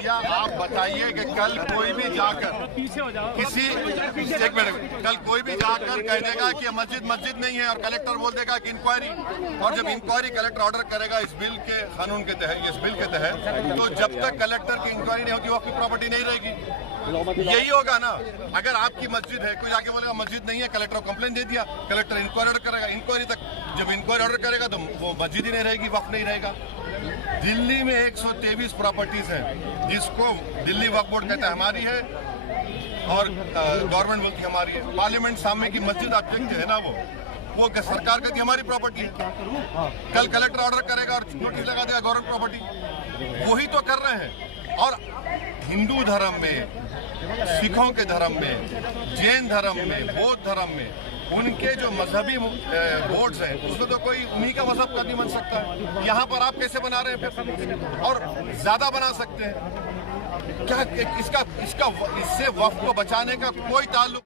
भैया आप बताइए कि कल कोई भी जाकर किसी एक मिनट कल कोई भी जाकर कह देगा कि मस्जिद नहीं है और कलेक्टर बोल देगा कि इंक्वायरी, और जब इंक्वायरी कलेक्टर ऑर्डर करेगा इस बिल के कानून के तहत, इस बिल के तहत, तो जब तक कलेक्टर की इंक्वायरी नहीं होगी वो आपकी प्रॉपर्टी नहीं रहेगी। यही होगा ना। अगर आपकी मस्जिद है, कोई जाके बोलेगा मस्जिद नहीं है, कलेक्टर को कंप्लेंट दे दिया, कलेक्टर इंक्वायरी ऑर्डर करेगा, इंक्वायरी तक जब इंक्वायरी ऑर्डर करेगा तो वो मस्जिद ही नहीं रहेगी, वक्फ नहीं रहेगा। दिल्ली में 123 प्रॉपर्टीज हैं जिसको दिल्ली वक्फ बोर्ड कहता है हमारी है और गवर्नमेंट बोलती है हमारी है। पार्लियामेंट सामने की मस्जिद आप देखते हैं ना, वो सरकार कहती है हमारी प्रॉपर्टी है। कल कलेक्टर ऑर्डर करेगा और नोटिस लगा देगा गवर्नमेंट प्रॉपर्टी। वही तो कर रहे हैं। और हिंदू धर्म में, सिखों के धर्म में, जैन धर्म में, बौद्ध धर्म में उनके जो मजहबी बोर्ड्स हैं उसमें तो कोई उन्हीं का मजहब का नहीं बन सकता है। यहाँ पर आप कैसे बना रहे हैं और ज्यादा बना सकते हैं क्या? इससे वक्फ को बचाने का कोई ताल्लुक